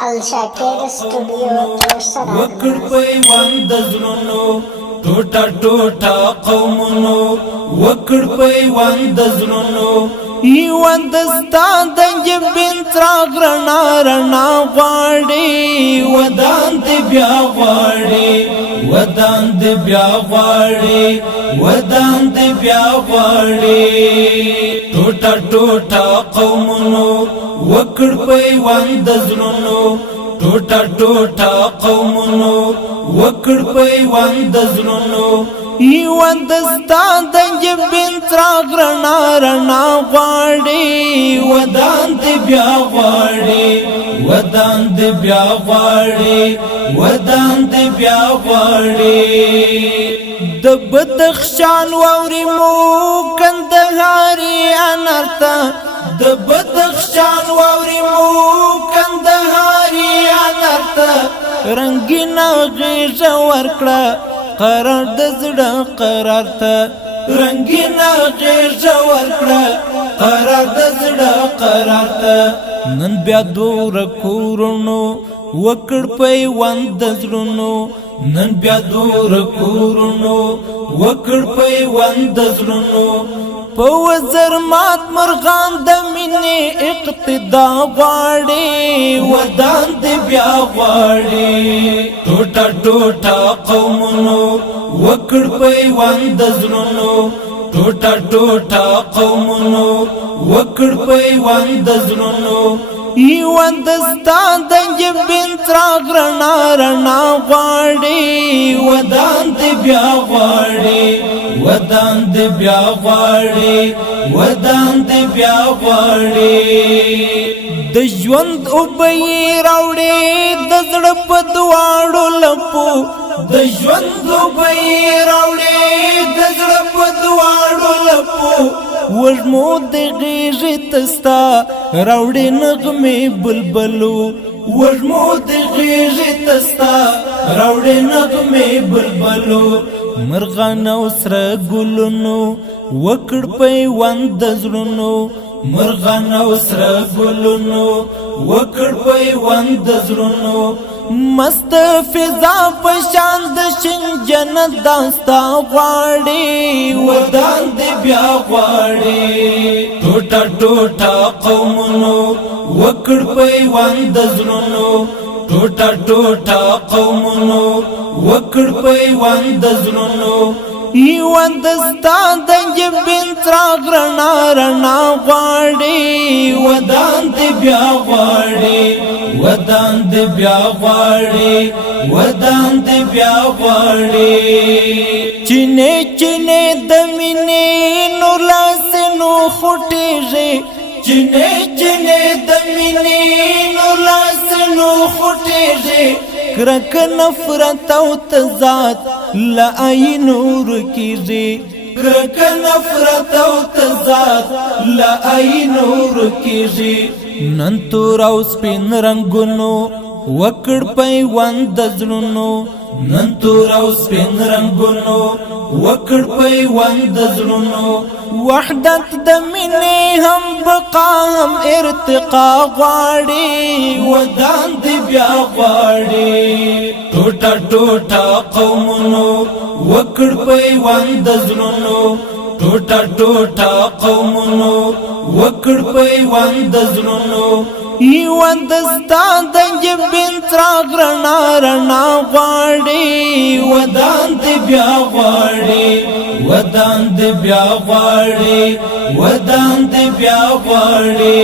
الشاکر سٹوڈیو جوشر وکړ پیوند د زړونو ټوټه ټوټه قومونو وکړ پیوند د زړونو یوند ستا د جبین څراغ رڼا رڼا غواړي ودان دې بیا غواړي ودان دې بیا غواړي ودان دې بیا غواړي ټوټه ټوټه قومونو وکړ پیوند د زړونو ټوټه ټوټه قومونو وکړ پیوند د زړونو یوند ستا د جبین څراغ رڼا رڼا غواړي ودان دې بیا غواړي ودان دې بیا غواړي ودان دې بیا غواړي د بدخشان واوري مو کندهاري انارته د بدخشان واوري مو کندهاري انارته رنگینا غیږه ورکړه قرار د زړه قرار ته رنگینا غیږه ورکړه قرار د زړه قرار ته نن بیا دور کورونو وکړ پیوند د زړونو نن بیا دور کورونو وکړ پیوند د زړونو په وزر مات مرغان د مینې اقتدا غواړي ودان دې بیا غواړي ټوټه ټوټه قومونو وکړ پیوند د زړونو ټوټه ټوټه قومونو وکړ پیوند د زړونو یوند ستا د جبین څراغ رڼا رڼا غواړي ودان دې بیا غواړي ودان دې بیا غواړي ودان دې بیا غواړي د ژوند اوبه راوړي د زړه په دواړو لپو د ژوند اوبه راوړي د زړه په دواړو لپو وژمو د غیږې تستا راوړې نغمې بلبلو وژمو د غیږې تستا راوړې نغمې بلبلو مرغان او سره ګلونو وکړ پیوند د زړونو مرغان او سره ګلونو وکړ پیوند د زړونو مست فضا پشان د شین جنت داستا غواړي ودان دې بیا غواړي ټوټه ټوټه قومونو وکړ پیوند د زړونو ټوټه ټوټه قومونو وکړ پیوند د زړونو یوند ستا د جبین څراغ رڼا رڼا غواړي ودان دې بیا غواړي ودان دې بیا غواړي ودان دې بیا غواړي چینه چینه د مینې نور لاسونو خوټېږي چینه چینه د مینې نور لاسونو خوټېږي کرک نفرت او تضاد لا ای نور کیږي کرک نفرت او تضاد لا ای نور کیږي نن تور او سپین رنگونو وکړ پیوند د زړونو نن تور او سپین رنگونو وکړ پیوند د زړونو وحدت د مینې هم بقا هم ارتقا غواړي ودان دې بیا غواړي ټوټه ټوټه قومونو وکړ پیوند د زړونو ټوټه ټوټه قومونو وکړ پیوند د زړونو یوند ستا د جبین څراغ رڼا رڼا غواړي ودان دې بیا غواړي ودان دې بیا غواړي ودان دې بیا غواړي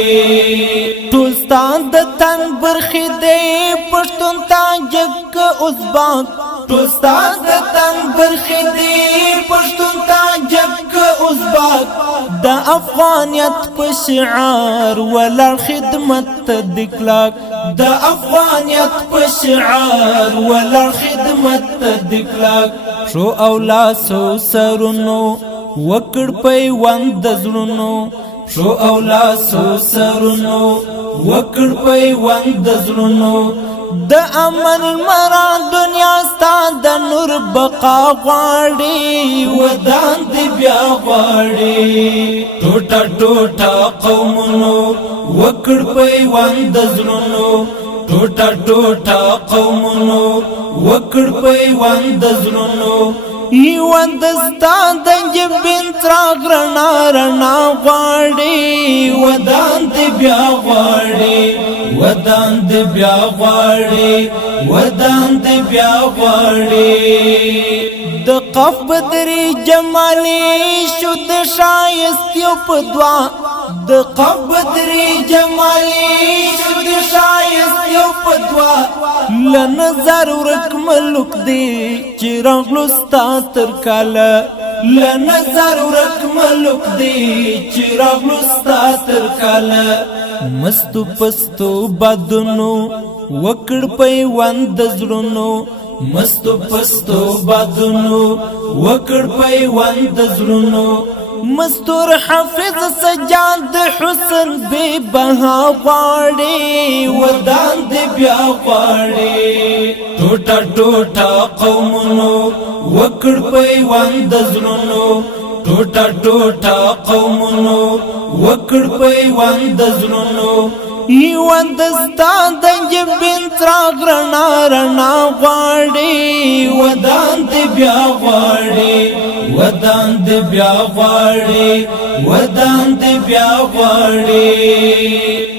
ټول ستا د تن برخې دې پښتون تاجک ازبک ټول ستا د تن برخې دې پښتون تاجک ازبک د افغانیت په شعار ولا خدمت دکلاک د افغانیت په شعار ولا خدمت دکلاک شو اولاسو سرونو وکړ پیوند د زړونو شو اولاسو سرونو وکړ پیوند د زړونو د امن مرا دنیا ستا د نور بقا غواړي ودان دې بیا غواړي ټوټه ټوټه قومونو وکړ پیوند د زړونو ټوټه ټوټه قومونو وکړ پیوند زړونو یوندستان د جبین څراغ رڼا رڼا غواړي ودان دې بیا غواړي ودان دې بیا غواړي ودان دې بیا غواړي د قف بدري جمالي شو د شایست یو په دعا د قف بدري جمالي شو د شایست یو په دعا لنظر ورک ملک دی چې راغلو ستا تر کاله لنظر ورک ملک دی چې راغلو ستا تر کاله مستو پستو بادونو وکړ پیوند زړونو مستو پستو بادونو وکړ پیوند زړونو مستور حافظ سجاد د حسن بے بها غواړي ودان دې بیا غواړي ټوټه ټوټه قومونو وکړ پیوند زړونو ټوټه ټوټه قومونو وکړ پیوند زړونو یوندستان د جبین څراغ رڼا رڼا غواړي ودان دې بیا غواړي ودان دې بیا غواړي ودان دې بیا غواړي